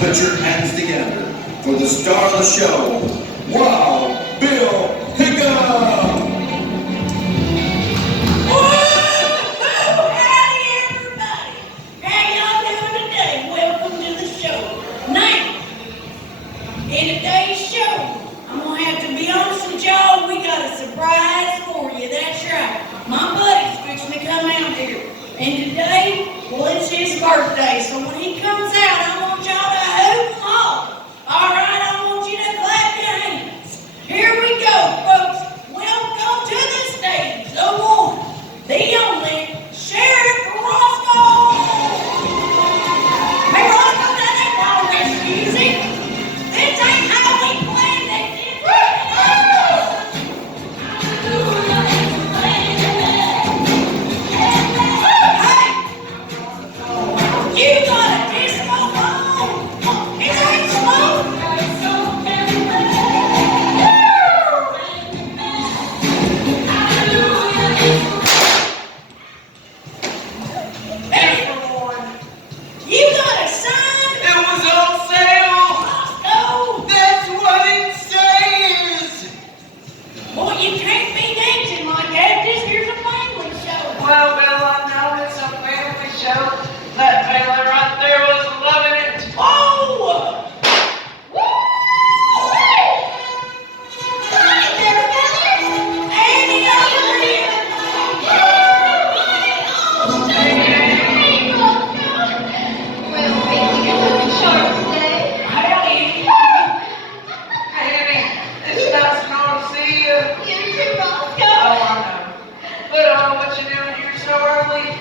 Put your hands together for the star of the show, Wild Bill Hickam! Howdy, everybody! How y'all doing today? Welcome to the show. Now, in today's show, I'm gonna have to be honest with y'all, we got a surprise for you. That's right. My buddy's fixing to come out here. And today, well, it's his birthday, so when he comes out, I want y'all to hoop and holler. All right, I want you to clap your hands. Here we go, folks. Welcome to the stage, the one, the only, Sheriff Roscoe. Hey, Roscoe, that ain't all this music. This ain't how we planned it. You got a disco ball? It ain't smoke. Everyone, you got a sign? It was on sale! Oh, That's what it says! boy, you can't be dancing like that. This here's a family show. Well, Bill, I know it's a family show. That family right there was loving it. Oh! Woo! Hi there, fellas! Annie over here! Howdy! Annie, it's nice to see you. Oh, I know. But what you doing here so early?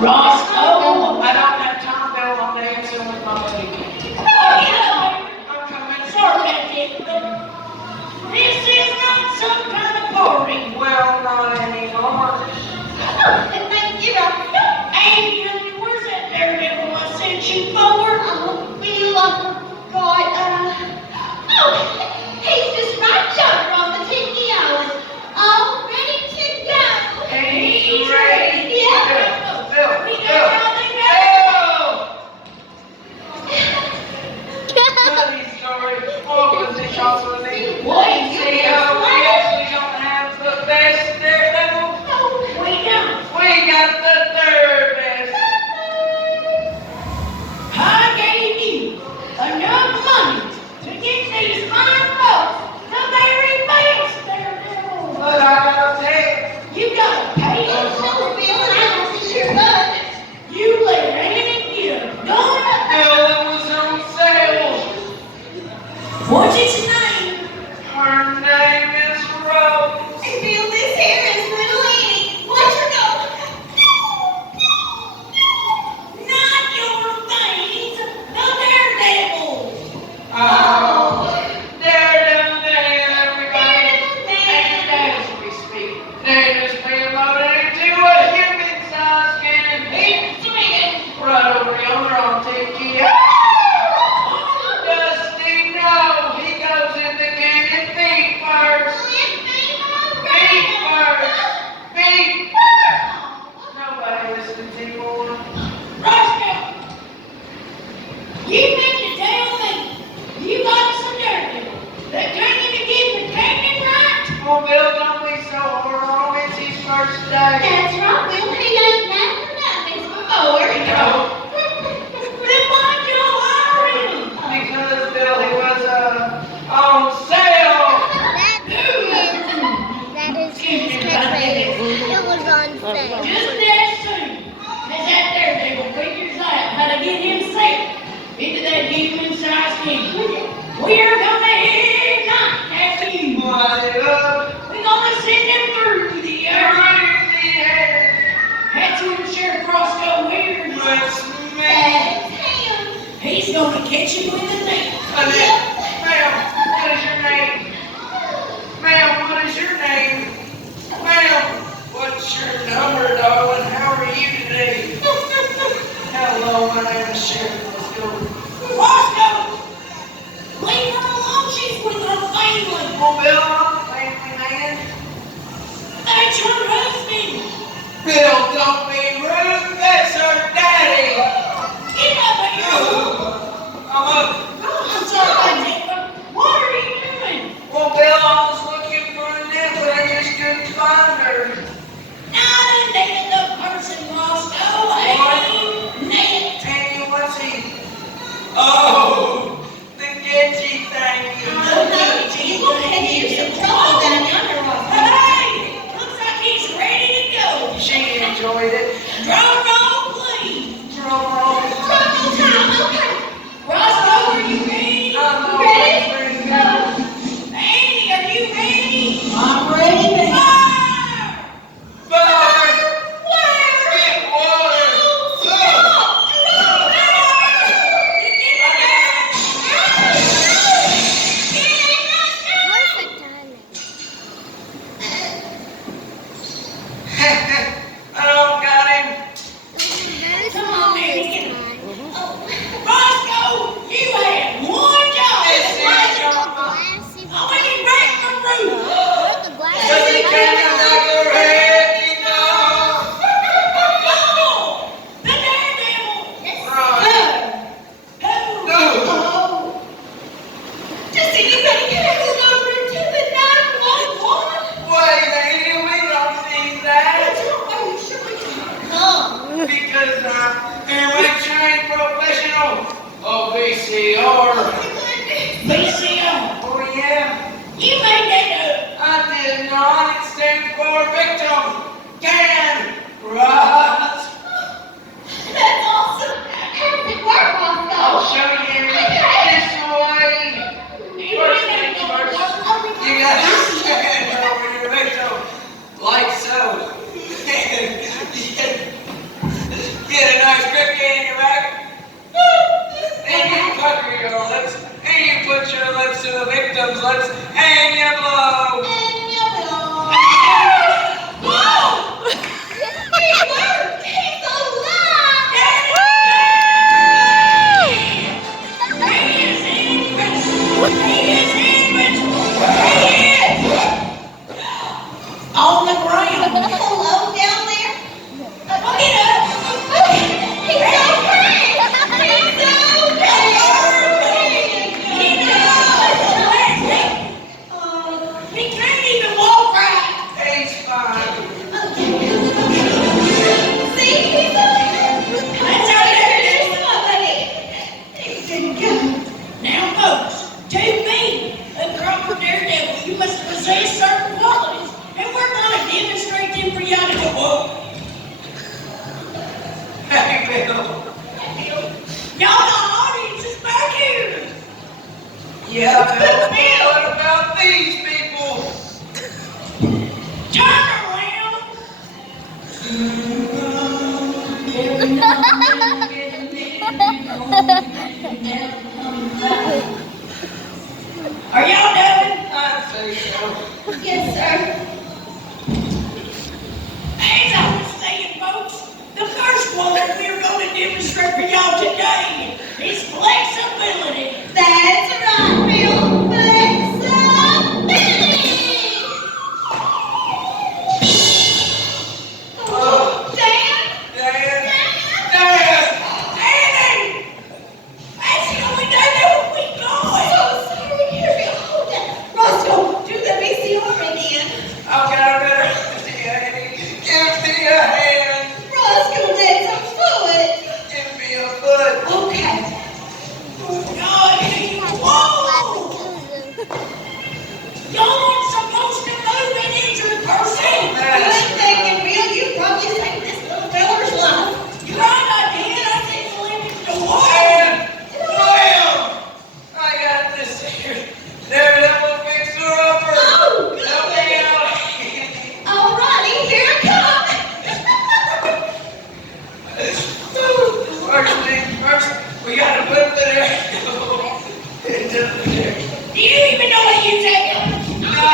Roscoe! I don't have time, Bill. I'm dancing with my baby. I'm coming. Sorry, but this is not some kind of party. Well, not anymore. Hey, where's that daredevil I sent you for? He's ready. Bill, We Bill, got how they go. Funny story. What was it, Jocelyn? What? See, we actually don't have the best daredevil. We don't. We got the third best. I gave you enough money to get these fine folks the very best daredevil. But I gotta pay. You gotta pay us. You let Annie get a gun. Bill, it was on sale. What's its name? Her name is Rose. Not your things, the daredevil. Daredevil Day, everybody. And as we speak, they're just being loaded into a human-sized cannon. Right over yonder on Tiki. Dusty, no, he goes in the cannon feet first. Feet first. Feet. Nobody listens anymore. Roscoe, you mean to tell me you got some daredevil that can't even get the cannon right? Oh, Bill, don't be so hard on him. It's his first day. Then why'd you hire him? Because, Bill, he was on sale. Just as soon as that daredevil figures out how to get himself into that human-sized cannon, we're gonna ignite that fuse. Light it up. We're gonna send him through the air. That's when Sheriff Roscoe here. Let's He's gonna catch him with a net. Ma'am, what is your name? England. Well, Bill, I'm a family man. That's your husband. Bill, don't be rude. That's her daddy. Get up here. I'm up. I'm sorry, Jacob. What are you doing? Well, Bill, I was looking for a nip, but I just couldn't find her. Not a native person, Roscoe. Ain't native. Andy, what's he? Oh, the Genji thing. You go ahead and use some trouble down yonder, Roscoe. Hey, looks like he's ready to go. She enjoyed it. Drum roll, please. Drum roll. Drum roll time, okay. Roscoe, are you ready? I'm always ready. Andy, are you ready? I'm ready, baby. Fire! Fire! Fire! Get water! I don't got him. Come on, Andy, get him. Roscoe, you had one job. This is your Oh, and he ran from Ruth. Does he kind of like a ready dog? Come on, the daredevil. Right. Who? No. Does anybody get a hold over to the 911? Wait, lady, we don't need that. Are you sure we can come? Because they're trained professional. Oh, VCR. VCR. Oh, yeah. You made that up. I did not. It stands for victim. Can rise. That's awesome. How does it work, Roscoe? I'll show you this way. First things first. You got to stand over your victim. Like so. Get a nice grip in your back. Then you pucker your lips. And you put your lips to the victim's lips. And you blow. Whoa! It worked! He's alive! He is invincible! He is invincible! He is! On the ground! Hello down there? Get up! He's okay! He's okay! He can't even walk right! He's fine. See, he's alive. That's how it is, buddy. Now, folks, to me, a proper daredevil, you must possess certain qualities, and we're going to demonstrate them for y'all to go, whoa. Hey, Bill. Y'all, the audience is back here. Yeah, Bill. What about these people? Turn around. Are y'all done? I'd say so. Yes, sir. As I was saying, folks, the first quality we're going to demonstrate for y'all today is flexibility. That's right, Bill. Flexibility. Dan? Dan. Annie! That's the only daredevil we got. So sorry. Here, Bill. Hold that. Roscoe, do the VCR again. I've got a better idea. Give me a hand. Roscoe, that's a foot. Give me a foot. Okay. God, whoa! Y'all aren't supposed to move an injured person. Good thinking, Bill. You probably saved this little feller's life. You're right, I did. I think the limit to And wham! I got this here. Daredevil fixer upper. Oh, good. Help me out. All righty, here it comes. First thing first, we gotta put the daredevil into the chair. Do you even know what you said? I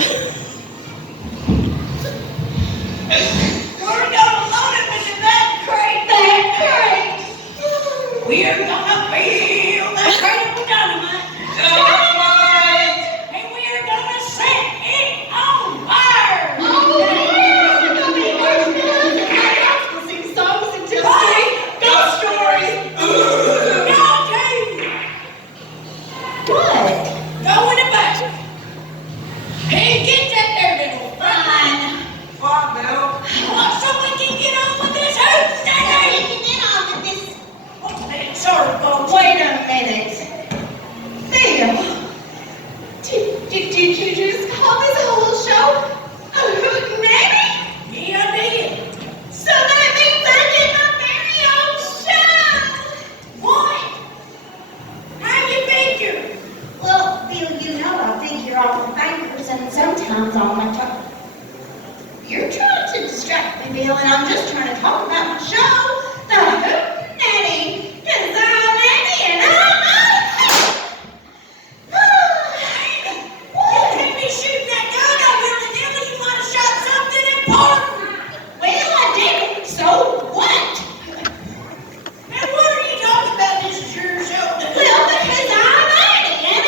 We're gonna load him into that crate. We're gonna fill that crate with dynamite. And we're gonna set it on fire. Ghost stories. Y'all do. Go in the back. Hey, get that there, little fine. What, Bill? So we can get on with this hoop. Sorry, folks. Wait a minute. Bill, did you just call this whole show a hootenanny? Yeah, I did. So that means I get my very own show. What? How you figure? Well, Bill, you know I figure off the fingers and sometimes on my tongue. You're trying to distract me, Bill, and I'm just trying to talk about my show, the hootenanny, 'cause I'm Nanny and I'm You can't be shooting that gun over here to them. You might have shot something important. well, I did. So what? Now, what are you talking about? This is your show. Well, because I'm Nanny and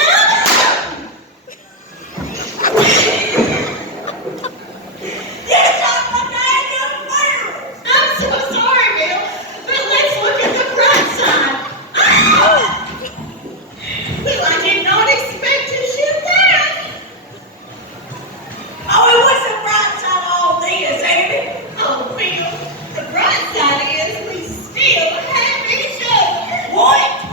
You shot my daggum barrel. I'm so sorry, Bill. But let's look at the bright side. Well, I did not expect to shoot that. Oh, it was the bright side of all this, ain't it? Oh, Bill, the bright side is we still have each other. What?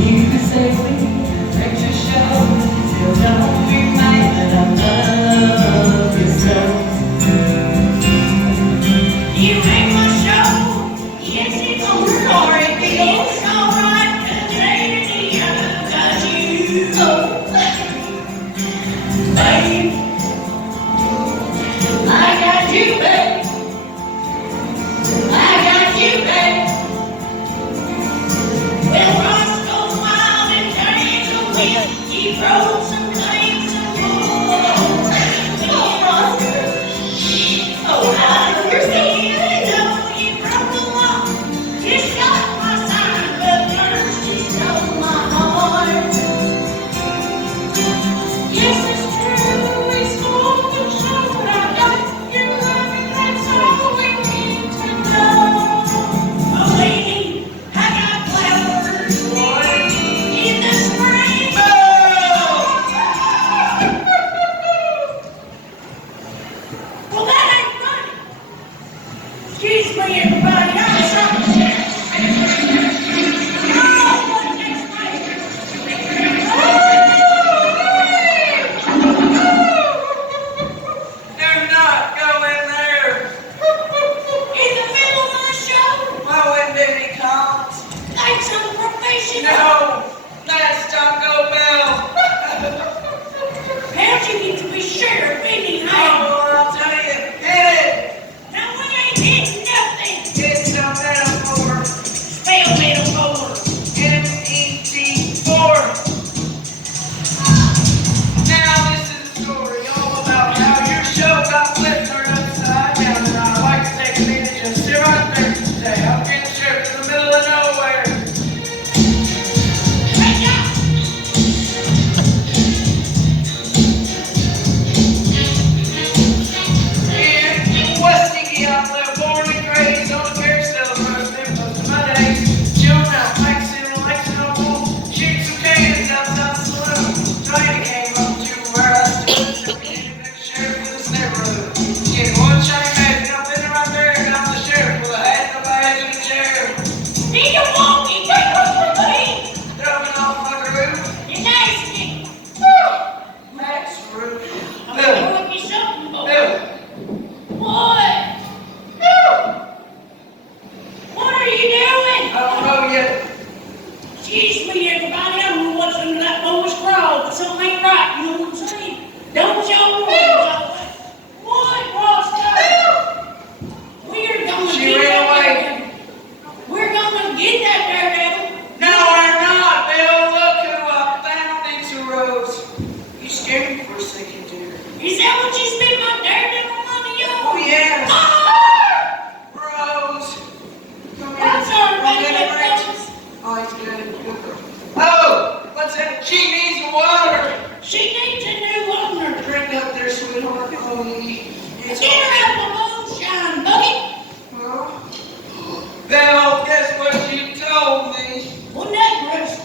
You can say we wrecked your show. Still don't be mad that I love you so. You ain't my show. Yes, it's I'm sorry, Bill. It's all right, 'cause ain't any other 'cause you, Oh, babe. I got you, babe. I got you, babe. She needs water. She needs a new owner. Drink up there, sweetheart. Oh, Get her out the moonshine bucket. Belle, guess what she told me? Well, that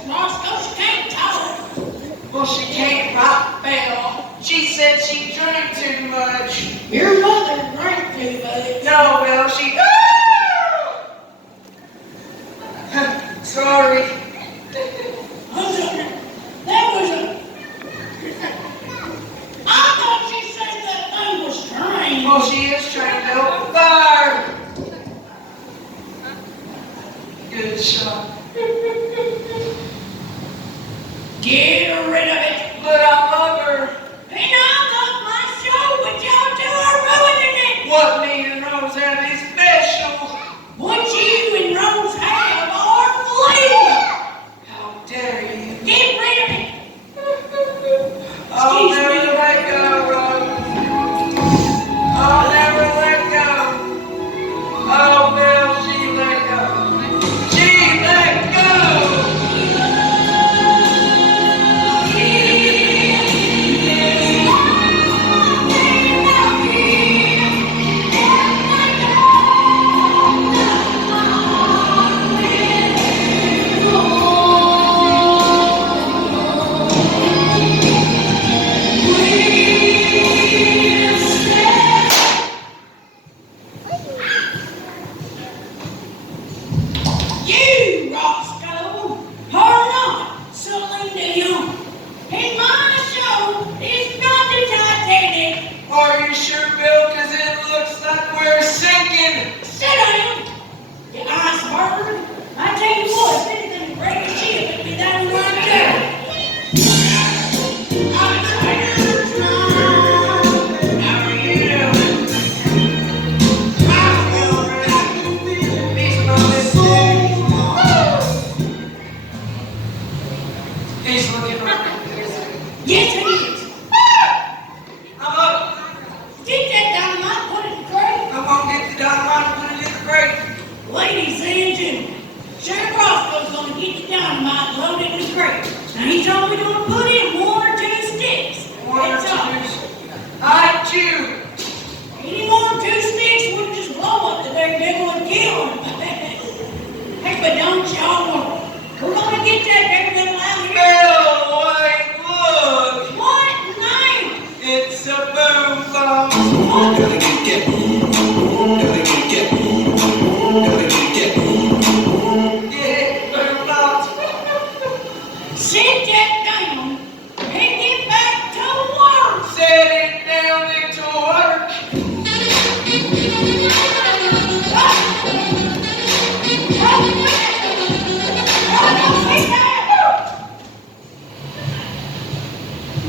Roscoe, she can't talk. Well, she can't rock Belle. She said she drank too much. Your mother drank too much. No, Belle, she... Sorry. That was a... I thought she said that thing was trained. Well, she is trained to open fire. Good shot. Get rid of it. But I love her. And I love my show, but y'all two are ruining it. What me and Rose have is special. What you and Rose have are fleas. How dare you? Get rid of it. I'll never let go, Rose. I'll never let go. Oh, Bill, she let go. She let go. You, Roscoe, are not Celine Dion. And my show is not the Titanic. Are you sure, Bill? Because it looks like we're sinking. Sit down, you iceberg. I tell you what, if anything break a ship, it'd be that one right there. How are you doing? He's my mistake. He's looking right there. Yes, it is. I'm up. Get that dynamite, put it in the crate. I'm gonna get the dynamite and put it in the crate. Ladies and gentlemen, Sheriff Roscoe's gonna get the dynamite loaded in the crate. Now he's only gonna put in 1 or 2 sticks. One or That's all. two. I chew. Any more than 2 sticks would just blow up the very big one and kill him. Heck, but don't y'all worry. We're gonna get that very little out here. Bill, wait, look. What name? It's a boom box. Gotta get that boom, gotta get that boom, gotta get that boom. Get it, boom box. Sit that down and get back to work. Set it down into work.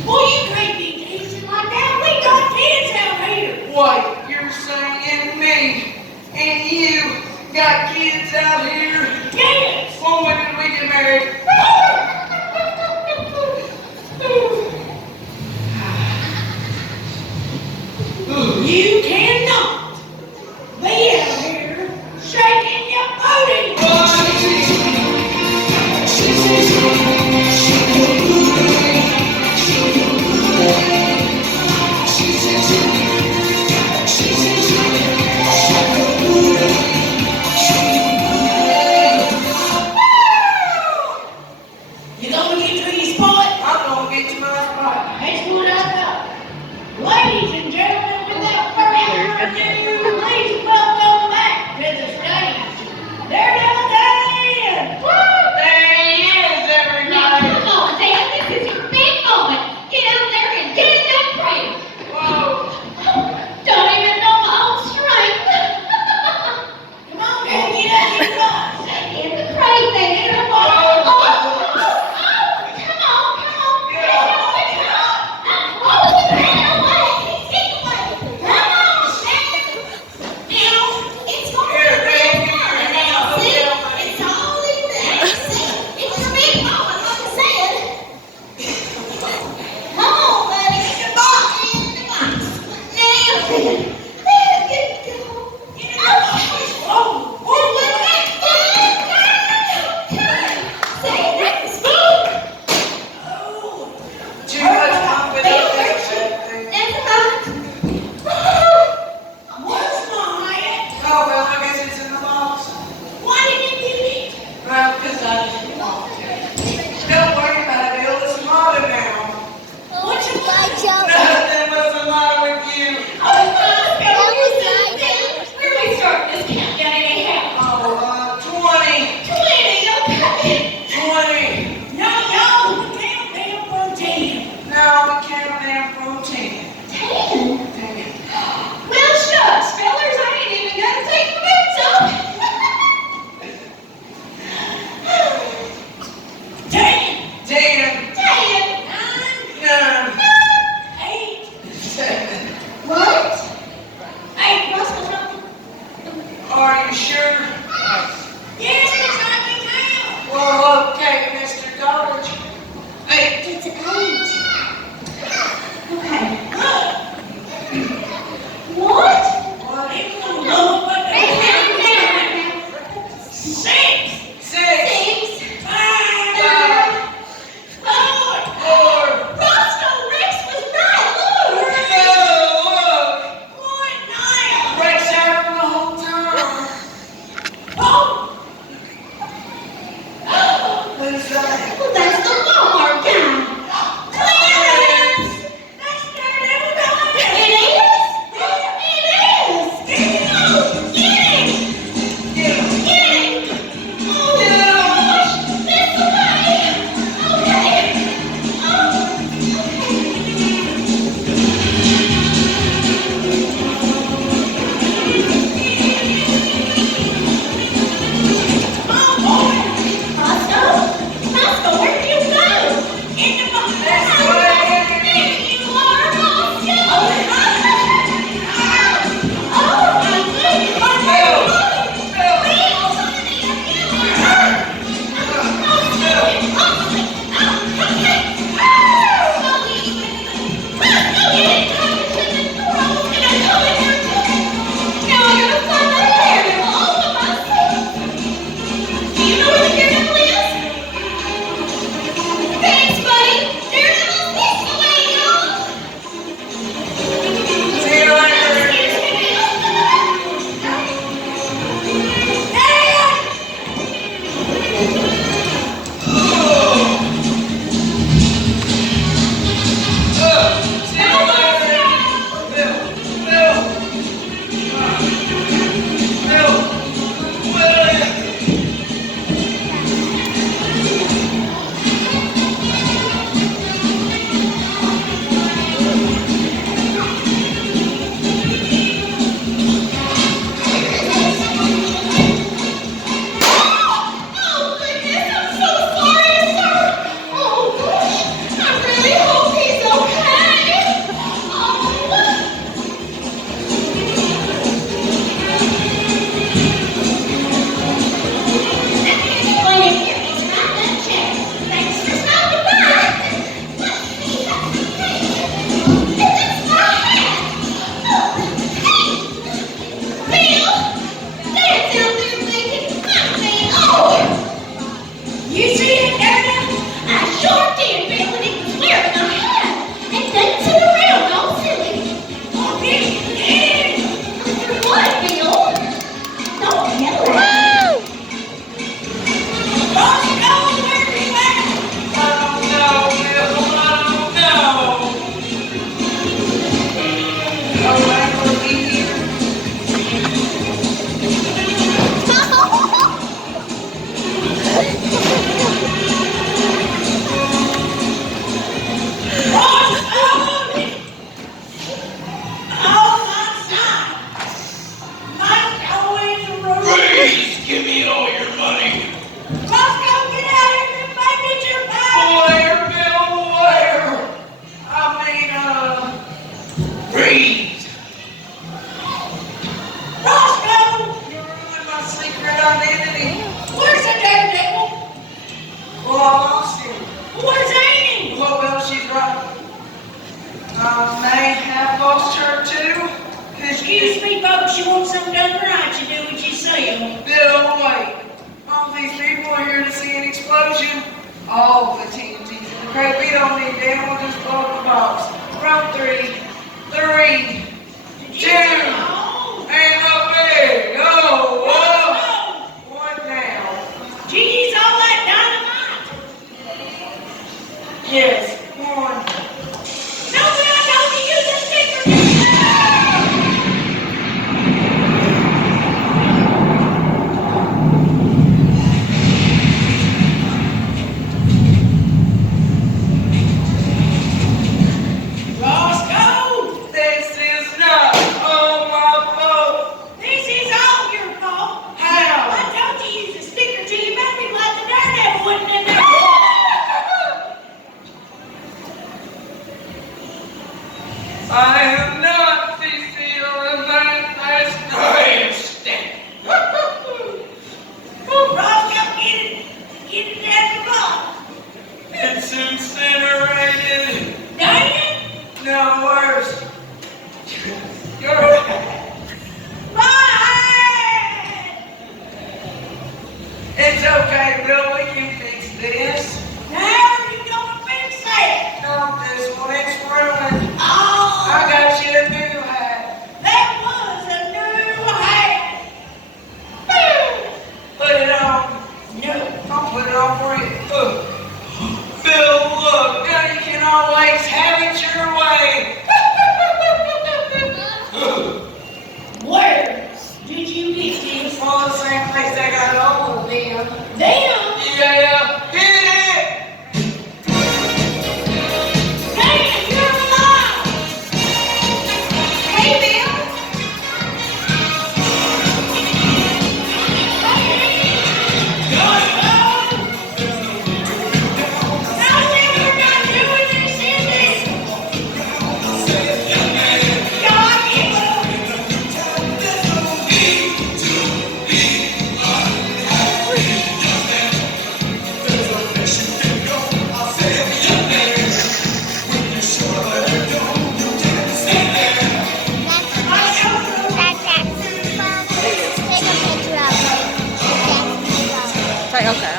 Boy, you can't be teasing like that. We got kids out here. What? You're saying me and you got kids out here? Yes. Well, when did we get married? You cannot be out here shaking your booty. 6, Six. 5, 4, 4. Roscoe Rex was right. Look. No, what now? look. Rex happened the whole time. Oh, Who's that? Well, that's the Walmart guy. Clarence! that's Daredevil down It there. is? It is! Oh, get him! Yeah. Get him! Oh, gosh! This way! Okay. Oh, Roscoe? Roscoe, where'd you go? In the box. This way. There you are, Roscoe! Oh, my goodness! Bill. Bill. Bill, honey, are you hurt? See you later. See you later. Bill. Bill. Bill. Where are you? Oh, goodness, I'm so sorry, sir. Oh, gosh, I really hope he's okay. Oh. Anyone in here is not that check. Thanks for stopping by. Let me have the thing. It's my hat. Oh, hey. Bill, Dad's out there making fun of me. Oh. You see it, Daredevil? I sure did, Bill, and he was wearing a hat and dancing around all silly. Oh, get it. For what, Bill? Don't yell at me. Roscoe, where's he at? I don't know, Bill. I don't know. Oh, I'm gonna be here. Roscoe! Oh, my son. Roscoe is a rooster. Please give me all your money. Roscoe, get out of here and get your power. Where, Bill? Where? I mean, Freeze. Roscoe, you ruined my secret identity. where's the Daredevil? Well, I lost him. Where's Amy? Well, Bill, she's right. I may have lost her too. Excuse me, folks, you want something done right, you do what you say. Bill, wait. All these people are here to see an explosion. All the TNT's in the crate. We don't need them. We'll just blow up the box. Round 3. 3. Did you Two. say, oh, And a big. Oh, whoa. Roscoe, What now? geez, all that dynamite. Yes. 1. No, but I told you use the sticker. Roscoe, This is not. Oh This? Now, how are you gonna fix that? Not this one, it's ruined. Oh, I got you a new hat. that was a new hat. Put it on. No. I'll put it on for you. Bill, look, now you can always have it your way. Where did you get this? All the same place I got all of them. Them? Yeah, hit it. Damn, you're alive. Hey, Bill. How's everyone not doing this, is it? God, give up. Say okay.